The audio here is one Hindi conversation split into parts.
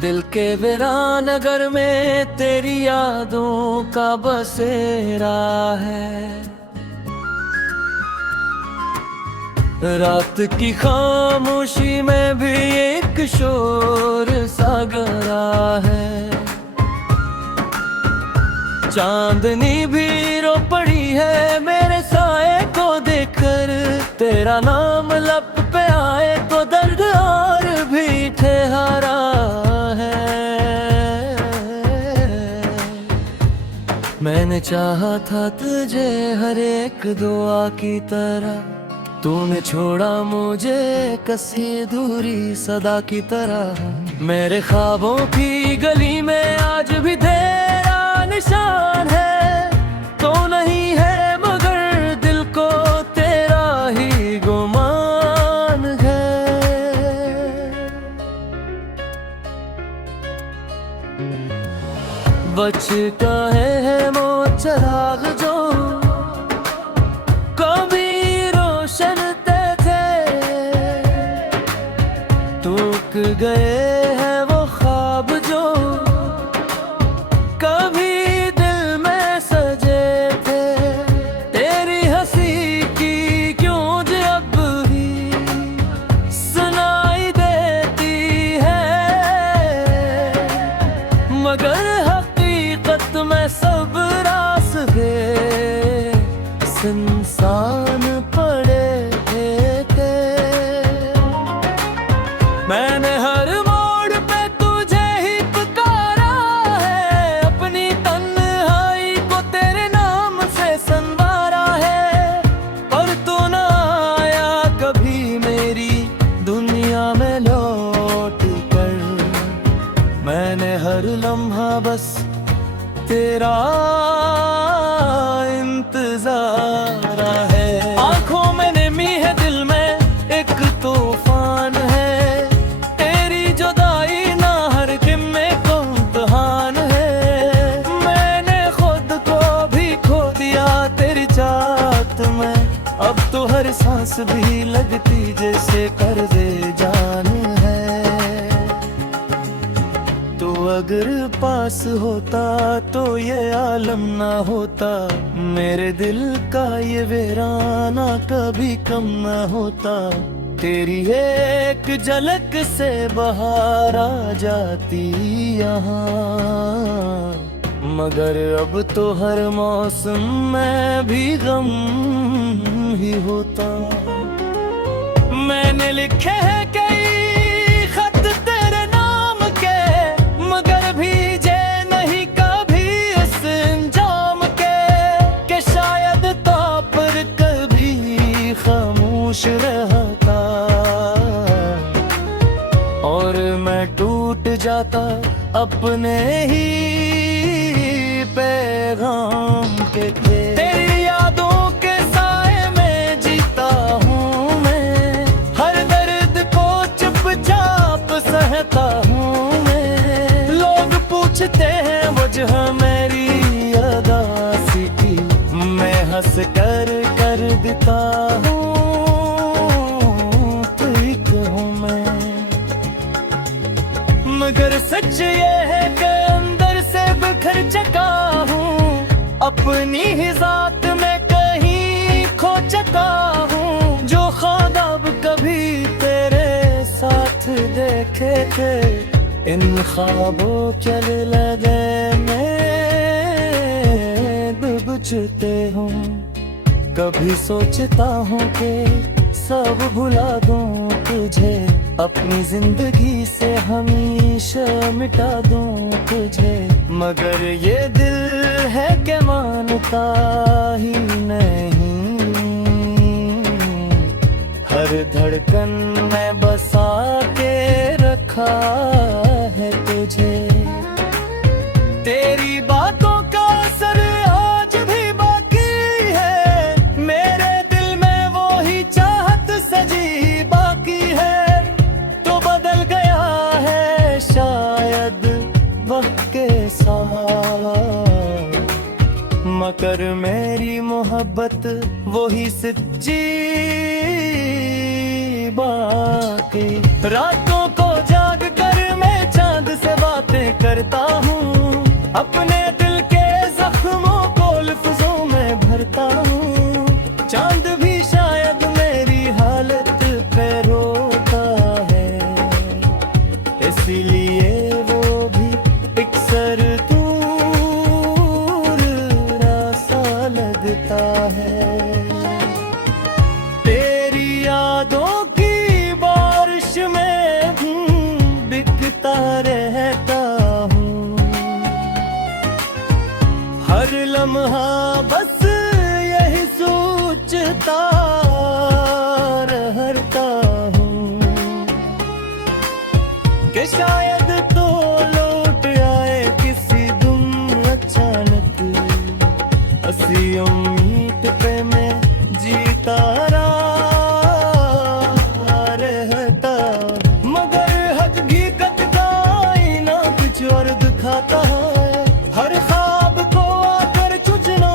दिल के वीरान नगर में तेरी यादों का बसेरा है। रात की खामोशी में भी एक शोर सा गरा है। चांदनी भी रो पड़ी है मेरे साए को देखकर। तेरा नाम लब पे आए तो दर्द और भी ठहरा है। मैंने चाहा था तुझे हर एक दुआ की तरह, तूने छोड़ा मुझे कसी दूरी सदा की तरह। मेरे ख्वाबों की गली में आज भी तेरा निशान है। तो नहीं है मगर दिल को तेरा ही गुमान है। बच गए हैं वो चिराग जो कभी रोशन थे। टूट गए हैं वो ख्वाब जो कभी दिल में सजे थे। तेरी हंसी की गूंज अब भी सुनाई देती है, मगर हकीकत में सब रास्ते सुनसान पड़े थे। मैंने हर मोड़ पे तुझे ही पुकारा है, अपनी तन्हाई को तेरे नाम से संवारा है। पर तू न आया कभी मेरी दुनिया में लौट कर। मैंने हर लम्हा बस तेरा इंतजार है। आंखों में नमी है, दिल में एक तूफान है। तेरी जुदाई ना हर गिम्मे को इम्तिहान है। मैंने खुद को भी खो दिया तेरी चाहत में। अब तो हर सांस भी लगती जैसे कर्ज़े जान है। तो अगर पास होता तो ये आलम ना होता। मेरे दिल का ये वीराना कभी कम ना होता। तेरी एक झलक से बहार आ जाती यहाँ, मगर अब तो हर मौसम में भी गम ही होता। मैंने लिखे हैं कई खत तेरे नाम के, मगर भीजे नहीं कभी इस अंजाम के शायद तो पर कभी खामोश रहता और मैं टूट जाता अपने ही पैगाम के। तेरी यादों के साए में जीता हूँ मैं, हर दर्द को चुपचाप सहता हूँ मैं। लोग पूछते हैं वजह मेरी अदासी की, मैं हंस कर देता हूँ ठीक हूँ मैं। मगर सच ये है कि अंदर से बिखर चुका हूँ, अपनी ही जात में कहीं खो चुका हूँ। जो ख्वाब कभी तेरे साथ देखे थे, इन ख्वाबों के लगे में डूब चुके हूँ। कभी सोचता हूँ कि सब भुला दूँ तुझे, अपनी जिंदगी से हमेशा मिटा दूँ तुझे। मगर ये दिल है कि मानता ही नहीं, हर धड़कन में बसा के रखा है तुझे। तेरी बातों का असर आज भी बाकी है, मेरे दिल में वो ही चाहत सजी बाकी है। तो बदल गया है शायद वक्त के साथ, मगर मेरी मोहब्बत वही सच्ची बाकी। रातों को जाग कर मैं चांद से आंखों की बारिश में बिकता रहता हूँ। हर लम्हा बस यही सोचता रहता हूँ कि शायद तो लौट आए किसी दिन अचानक। हसी उम्मीद पे मैं जीता रहता, मगर हकीकत का आईना कुछ और दिखाता है। हर ख्वाब को आकर चुचना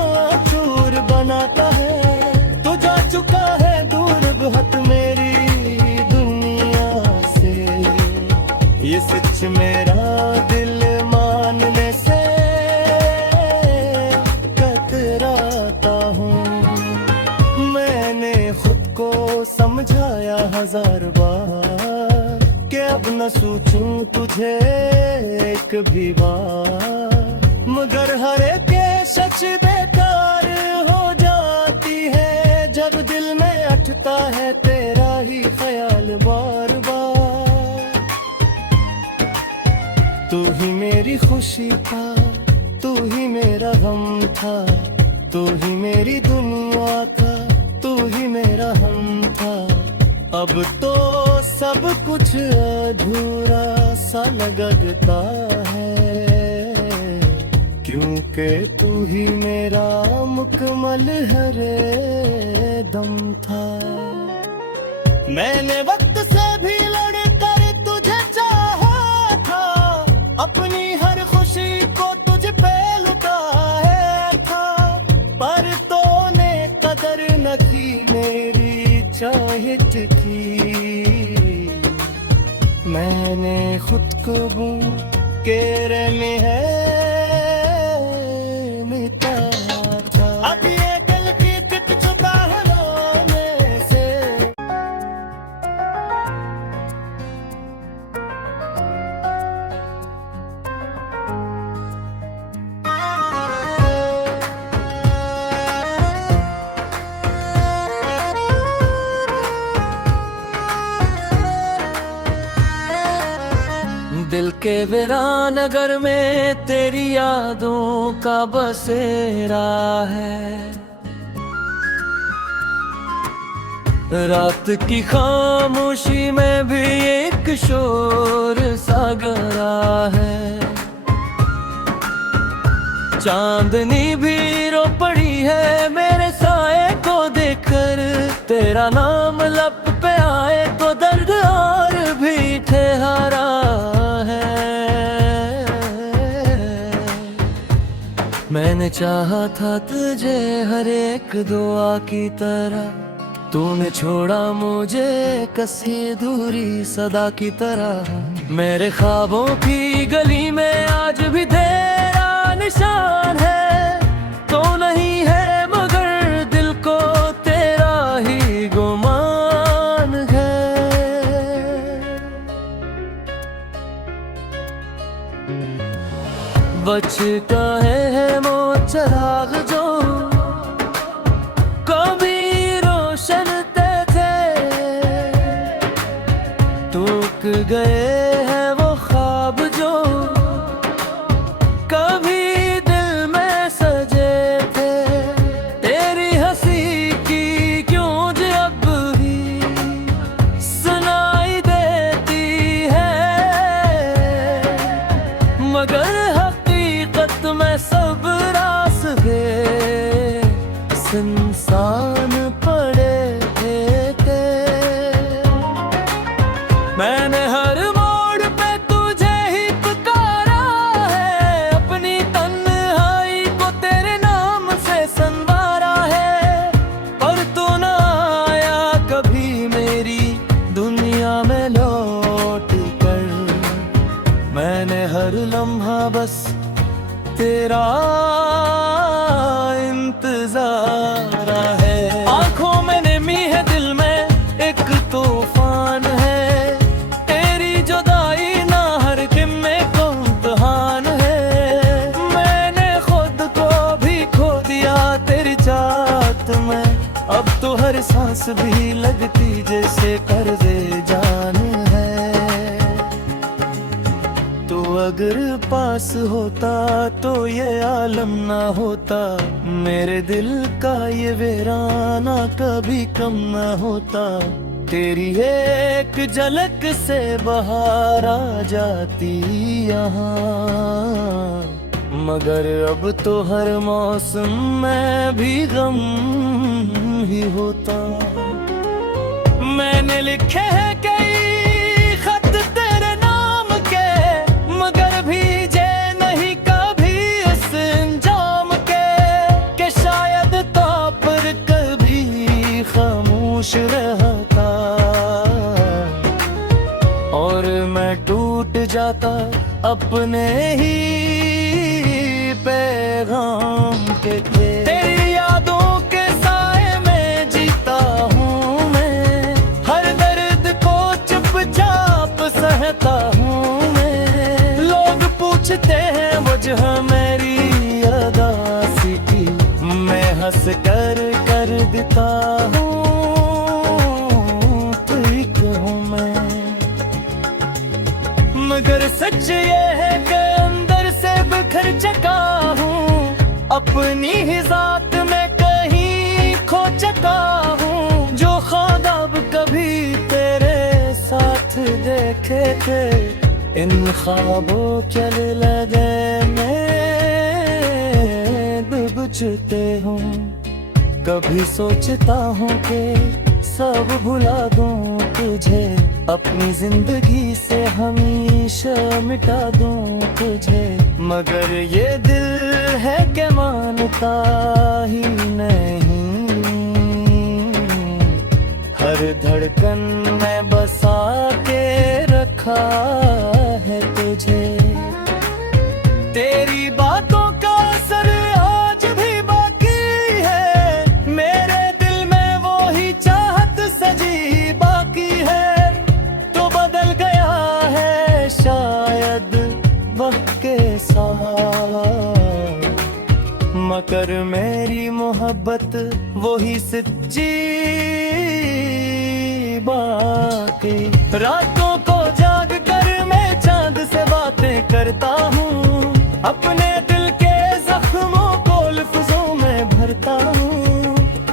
चूर बनाता है। तो जा चुका है दूर बहुत मेरी दुनिया से, ये सच मेरा दिल मानने से कतराता हूँ। मैंने खुद को समझाया 1000 बार कि अब न सोचूं तुझे एक भी बार, मगर हर एक सच बेकार हो जाती है जब दिल में उठता है तेरा ही ख्याल बार बार। तू ही मेरी खुशी था, तू ही मेरा गम था, तू ही मेरी दुनिया था, तू ही मेरा हम था। अब तो सब कुछ अधूरा सा लगता है, क्योंकि तू ही मेरा मुकम्मल हर दम था। मैंने वक्त से भी लड़ कर तुझे चाहा था, अपनी हर खुशी को तुझ पे लुटाया था, पर तूने कदर न की मेरी चाहत की। मैंने खुद को केरे में है मिटा था। अब ये दिल की टूट चुका है रोने से। दिल के वीरान नगर में तेरी यादों का बसेरा है। रात की खामोशी में भी एक शोर सा गरा है। चांदनी भी रो पड़ी है मेरे साए को देखकर, तेरा नाम लब पे आए तो दर्द और भी ठहरा है। मैंने चाहा था तुझे हर एक दुआ की तरह, तूने छोड़ा मुझे कसी दूरी सदा की तरह। मेरे ख्वाबों की गली में आज भी तेरा निशान है, तो नहीं है मगर दिल को तेरा ही गुमान है। बचता है वो चिराग जो कभी रोशन थे, टूट गए हैं वो ख्वाब जो कभी दिल में सजे थे। तेरी हंसी की क्यों अब भी सुनाई देती है, मगर हकीकत में सब रास्ते इंसान पड़े थे। मैंने हर मोड़ पे तुझे ही पुकारा है, अपनी तन्हाई को तेरे नाम से संवारा है, पर तू न आया कभी मेरी दुनिया में लौट कर। मैंने हर लम्हा बस तेरा इंतजार है। आंखों में नमी है, दिल में एक तूफान है, तेरी जुदाई ना हर किम्मे को इम्तिहान है। मैंने खुद को भी खो दिया तेरी चाहत में, अब तो हर सांस भी लगती जैसे तेरे कर्जे जान है। तो अगर पास होता तो ये आलम ना होता, मेरे दिल का ये वीराना कभी कम ना होता। तेरी एक झलक से बहार आ जाती यहाँ, मगर अब तो हर मौसम में भी गम ही होता। मैंने लिखे हैं कई खत तेरे नाम के, मगर भीजे नहीं कभी इस अंजाम के, कि शायद तो पर कभी खामोश रहता और मैं टूट जाता अपने ही पैगाम के। तेरी यादों के साए में जीता हूँ मैं, हर दर्द को चुपचाप सहता हूँ मैं। लोग पूछते हैं वजह मेरी अदासी की, मैं हंस कर देता हूँ ठीक हूँ मैं। मगर सच ये है कि अंदर से बिखर चुका हूँ, अपनी ही जात में कहीं खो चुका हूँ। जो ख्वाब कभी तेरे साथ देखे थे, इन ख्वाबों चले लगे मैं डूब चुके हूँ। कभी सोचता हूँ कि सब भुला दूँ तुझे, अपनी जिंदगी से हमेशा मिटा दूँ तुझे, मगर ये दिल है कि मानता ही नहीं। हर धड़कन में बसा के रखा है तुझे। तेरी बातों का असर आज भी बाकी है, मेरे दिल में वो ही चाहत सजी बाकी है। तो बदल गया है शायद वक्त के साथ, मगर मेरी मोहब्बत वही सच्ची बाकी। रातों को जाग कर मैं चांद से बातें करता हूँ, अपने दिल के जख्मों को लफ्जों में भरता हूँ।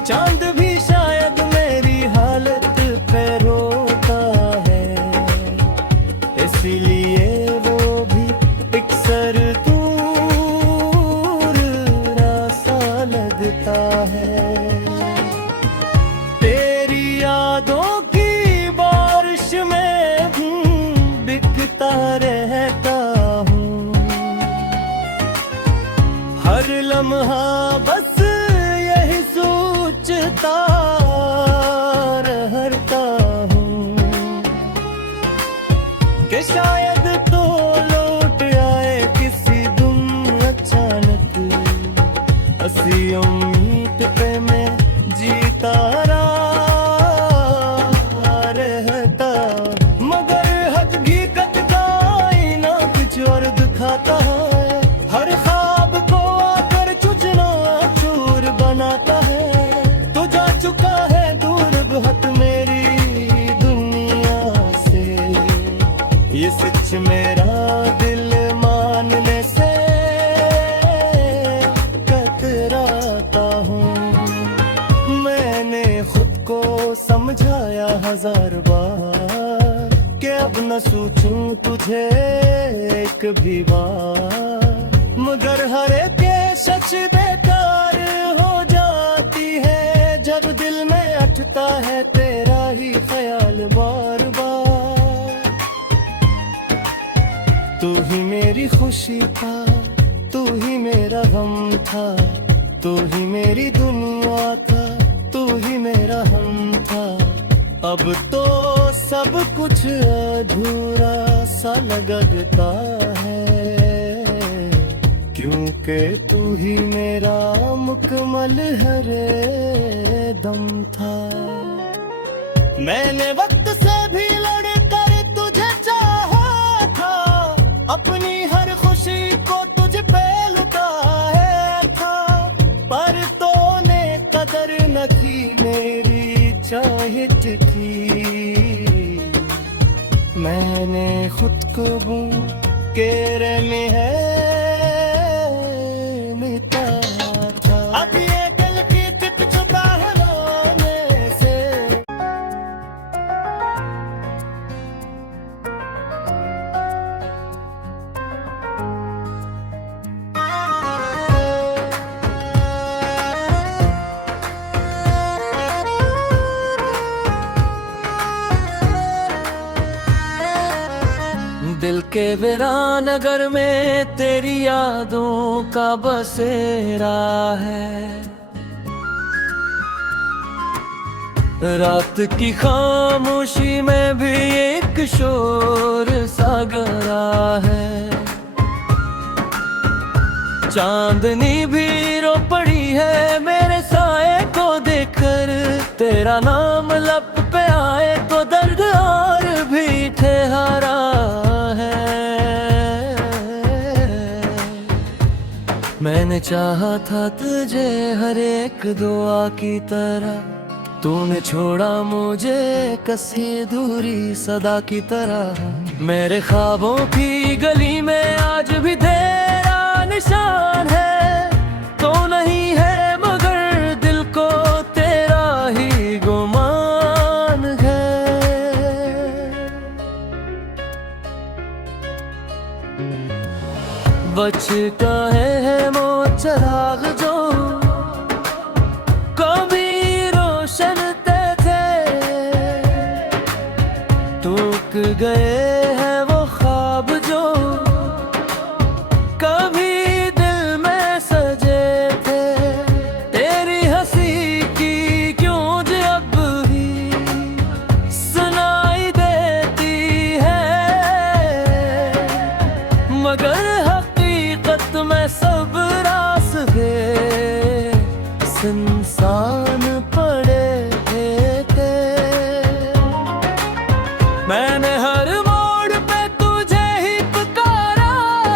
चांद भी शायद मेरी हालत पे रोता है, इसलिए वो भी अक्सर दूर सा लगता है। तेरी यादों की बारिश में बिकता रहता हूँ, हर लम्हा बस यही सोचता रहता हूँ कि शायद तो लौट आए किसी दिन अचानक। हंसी उम्मीद पे मैं जीता रहता, मगर हकीकत का आईना कुछ और दिखाता है। हर ख्वाब को आकर चुचना चूर बनाता है। तो जा चुका है दूर बहुत मेरी दुनिया से, ये सच मेरा दिल मानने से कतराता हूँ। मैंने खुद को समझाया हजार बार कि अब न सोचूं तुझे एक भी बार, मगर हर एक सच बेकार हो जाती है जब दिल में अटता है तेरा ही ख्याल बार बार। तू ही मेरी खुशी था, तू ही मेरा गम था, तू ही मेरी दुनिया था, तू ही मेरा हम था। अब तो सब कुछ अधूरा सा लगता है, क्योंकि तू ही मेरा मुकम्मल हर दम था। मैंने वक्त से भी लड़ कर तुझे चाहा था, अपनी हर खुशी को तुझ पे लुटाया था, पर तूने कदर न की मेरी चाहत की। खुद केरे में है मिटा अब ये दिल की तित छुपा है रोने से। दिल के वीरान नगर में तेरी यादों का बसेरा है। रात की खामोशी में भी एक शोर सा गरा है। चांदनी भी रो पड़ी है मेरे साए को देखकर। तेरा नाम लब पे आए तो दर्द और भी ठहरा है। मैंने चाहा था तुझे हर एक दुआ की तरह, तूने छोड़ा मुझे कसी दूरी सदा की तरह। मेरे ख्वाबों की गली में आज भी तेरा निशान है। तो नहीं है मगर दिल को तेरा ही गुमान है। बचता है वो चिराग जो कभी रोशन थे। टूट गए हैं वो ख्वाब जो कभी दिल में सजे थे। तेरी हंसी की गूंज अब भी सुनाई देती है, मगर हकीकत में सब रास्ते सुनसान पड़े थे। मैंने हर मोड़ पे तुझे ही पुकारा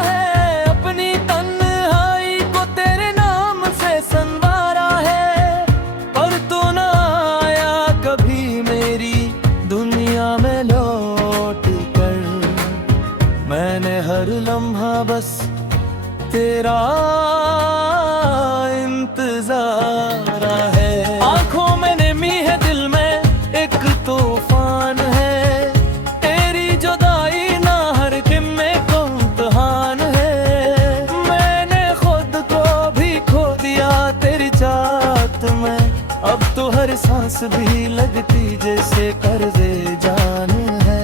है, अपनी तन्हाई को तेरे नाम से संवारा है। पर तू न आया कभी मेरी दुनिया में लौट कर। मैंने हर लम्हा बस तेरा इंतजार है। आंखों में नमी है, दिल में एक तूफान है। तेरी जुदाई ना हर किम्मे को इम्तिहान है। मैंने खुद को भी खो दिया तेरी चाहत में। अब तो हर सांस भी लगती जैसे कर्ज़े जान है।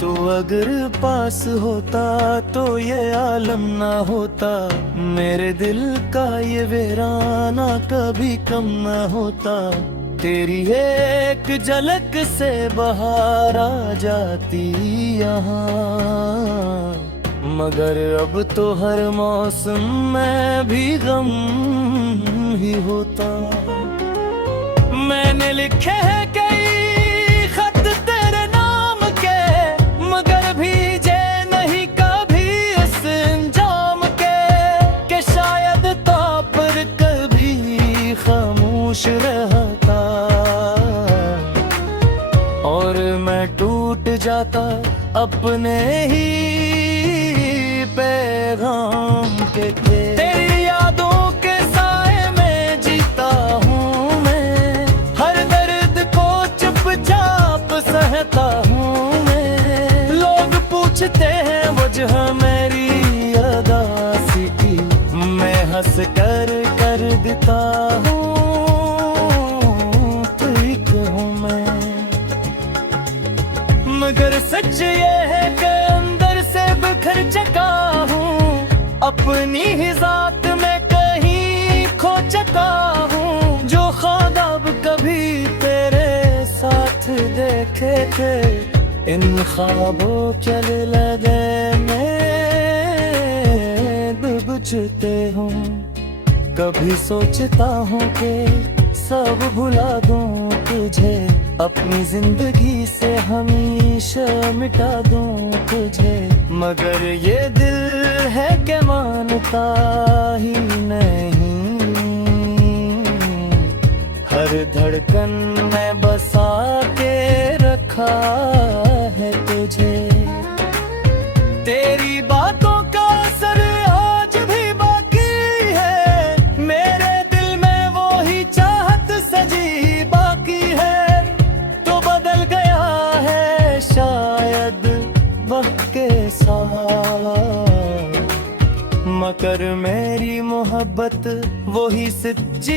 तो अगर पास होता तो ये आलम ना होता। मेरे दिल का ये वीराना कभी कम ना होता। तेरी एक झलक से बहार आ जाती यहाँ, मगर अब तो हर मौसम में भी गम ही होता। मैंने लिखे हैं कई खत तेरे नाम के, मगर भीजे नहीं कभी इस अंजाम के। कि शायद तो पर कभी खामोश रहता और मैं टूट जाता अपने ही पैगाम के थे। तेरी यादों के साए में जीता हूँ मैं, हर दर्द को चुपचाप सहता हूँ मैं। लोग पूछते हैं वजह मेरी अदासी की, मैं हंस कर देता हूँ ठीक हूँ मैं। मगर सच ये है कि अंदर से बिखर चुका हूँ, अपनी ही जात में कहीं खो चुका हूँ। जो ख्वाब कभी तेरे साथ देखे थे, इन ख्वाबों के लगे में डूबते हूँ। कभी सोचता हूँ कि सब भुला दूँ तुझे, अपनी जिंदगी से हमेशा मिटा दूँ तुझे। मगर ये दिल है कि मानता ही नहीं, हर धड़कन में बसा के रखा है। मगर मेरी मोहब्बत वही सच्ची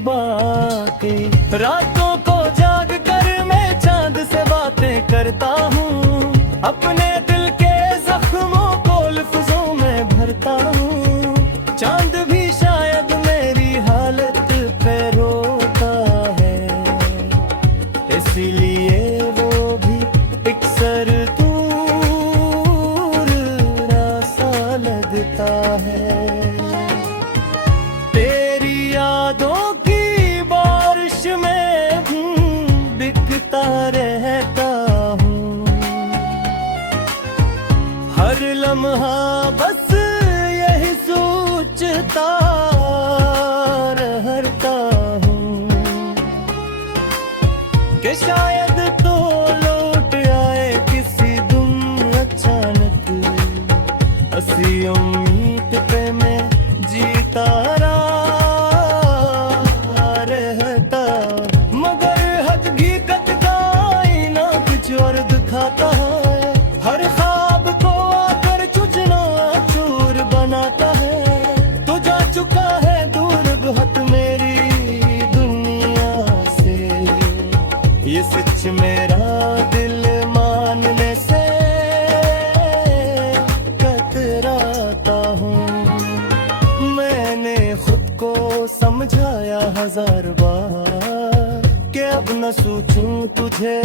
बातें। रातों को जाग कर मैं चांद से बातें करता हूँ, अपने दिल के जख्मों को लफ्जों में भरता हूँ। चांद भी शायद मेरी हालत पे रोता है, इसीलिए वो भी एक सर दूर सा लगता है। तेरी यादों की बारिश में बिकता रहता हूँ, हर लम्हा बस यही सोचता रहता हूँ कि शायद तो लौट आए किसी दिन अचानक। हंसी उम्मीद पे मैं जीता रहता, मगर हकीकत का आईना कुछ और दिखाता है। हर ख्वाब को आकर चुचना चूर बनाता है। तो जा चुका है दूर बहुत मेरी दुनिया से, ये सच मेरा दिल मानने से कतराता हूँ। मैंने खुद को समझाया हजार बार कि अब न सोचूं तुझे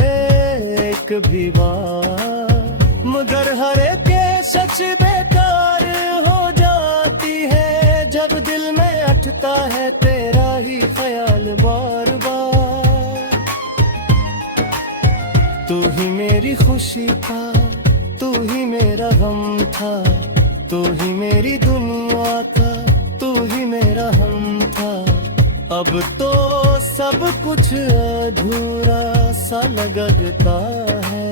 एक भी बार, मगर हर एक सच बेकार हो जाती है जब दिल में अटता है तेरा ही ख्याल बार बार। तू ही मेरी खुशी था, तू ही मेरा गम था, तू ही मेरी दुनिया था, तू ही मेरा हम था। अब तो सब कुछ अधूरा सा लगता है,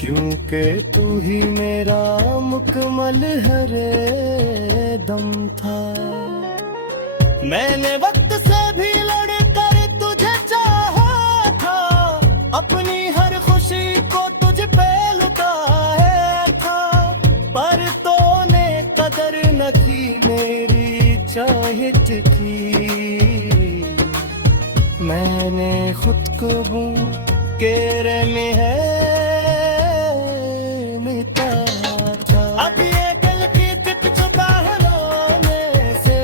क्योंकि तू ही मेरा मुकम्मल हर दम था। मैंने वक्त से भी लड़कर तुझे चाहा था, अपनी हर खुशी को तुझ पे लुटाया था, पर तूने कदर न की मेरी चाहत की। मैंने खुद को के रहने है मिटा था। अब ये दिल की चित चुका होने से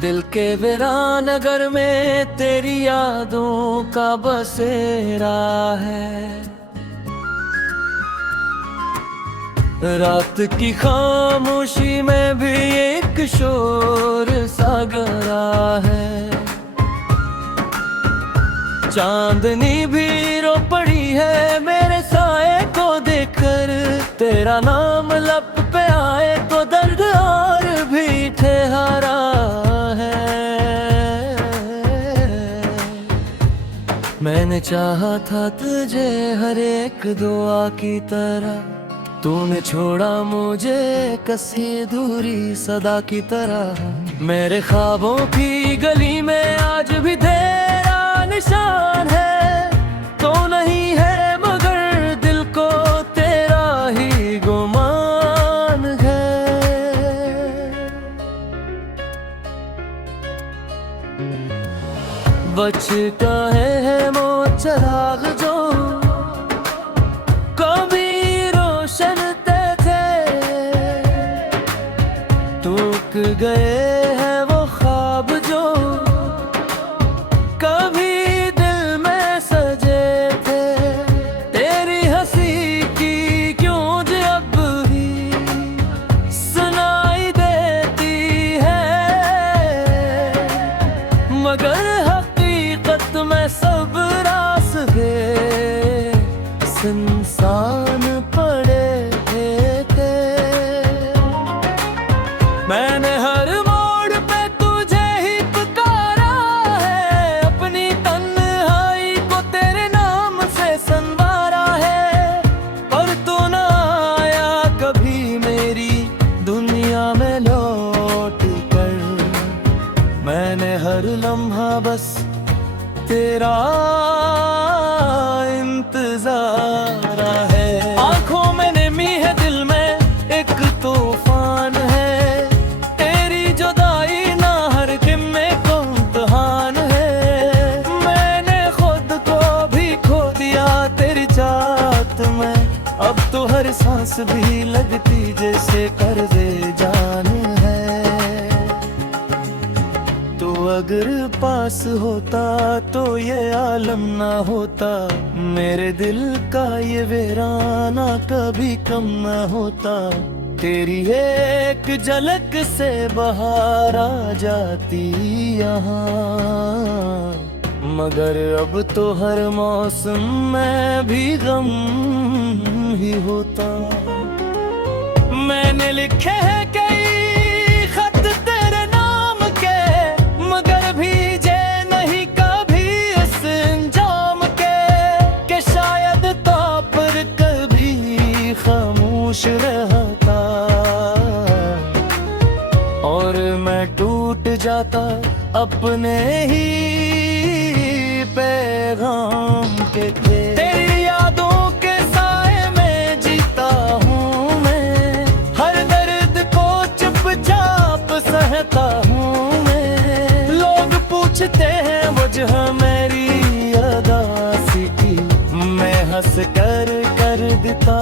दिल के वीरान नगर में तेरी यादों का बसेरा है। रात की खामोशी में भी एक शोर सा गरा है। चांदनी भी रो पड़ी है मेरे साए को देखकर, तेरा नाम लब पे आए तो दर्द और भी ठहरा है। मैंने चाहा था तुझे हर एक दुआ की तरह, तूने छोड़ा मुझे कसी दूरी सदा की तरह। मेरे ख्वाबों की गली में आज भी तेरा निशान है, तो नहीं है मगर दिल को तेरा ही गुमान है। बचता है वो चिराग जो कभी रोशन थे, टूट गए हैं वो ख्वाब जो कभी दिल में सजे थे। तेरी हंसी की गूंज अब भी सुनाई देती है, मगर हकीकत में सब रास्ते सुनसान पड़े थे। मैंने हर मोड़ पे तुझे ही पुकारा है, अपनी तन्हाई को तेरे नाम से हर लम्हा बस तेरा इंतजार है। आंखों में नमी है, दिल में एक तूफान है, तेरी जुदाई ना हर किम्मे को इम्तिहान है। मैंने खुद को भी खो दिया तेरी चाहत में, अब तो हर सांस भी लगती जैसे कर्ज़े जान है। तो अगर पास होता तो ये आलम ना होता, मेरे दिल का ये वीराना कभी कम ना होता। तेरी एक झलक से बहार आ जाती यहाँ, मगर अब तो हर मौसम में भी गम ही होता। मैंने लिखे हैं कई खत तेरे नाम के, मगर भीजे नहीं कभी इस अंजाम के शायद तो पर कभी खामोश रहता और मैं टूट जाता अपने ही पैगाम के। तेरी यादों के साए में जीता हूँ मैं, हर दर्द को चुपचाप सहता हूँ मैं। लोग पूछते हैं वजह मेरी अदासी की, मैं हंस कर देता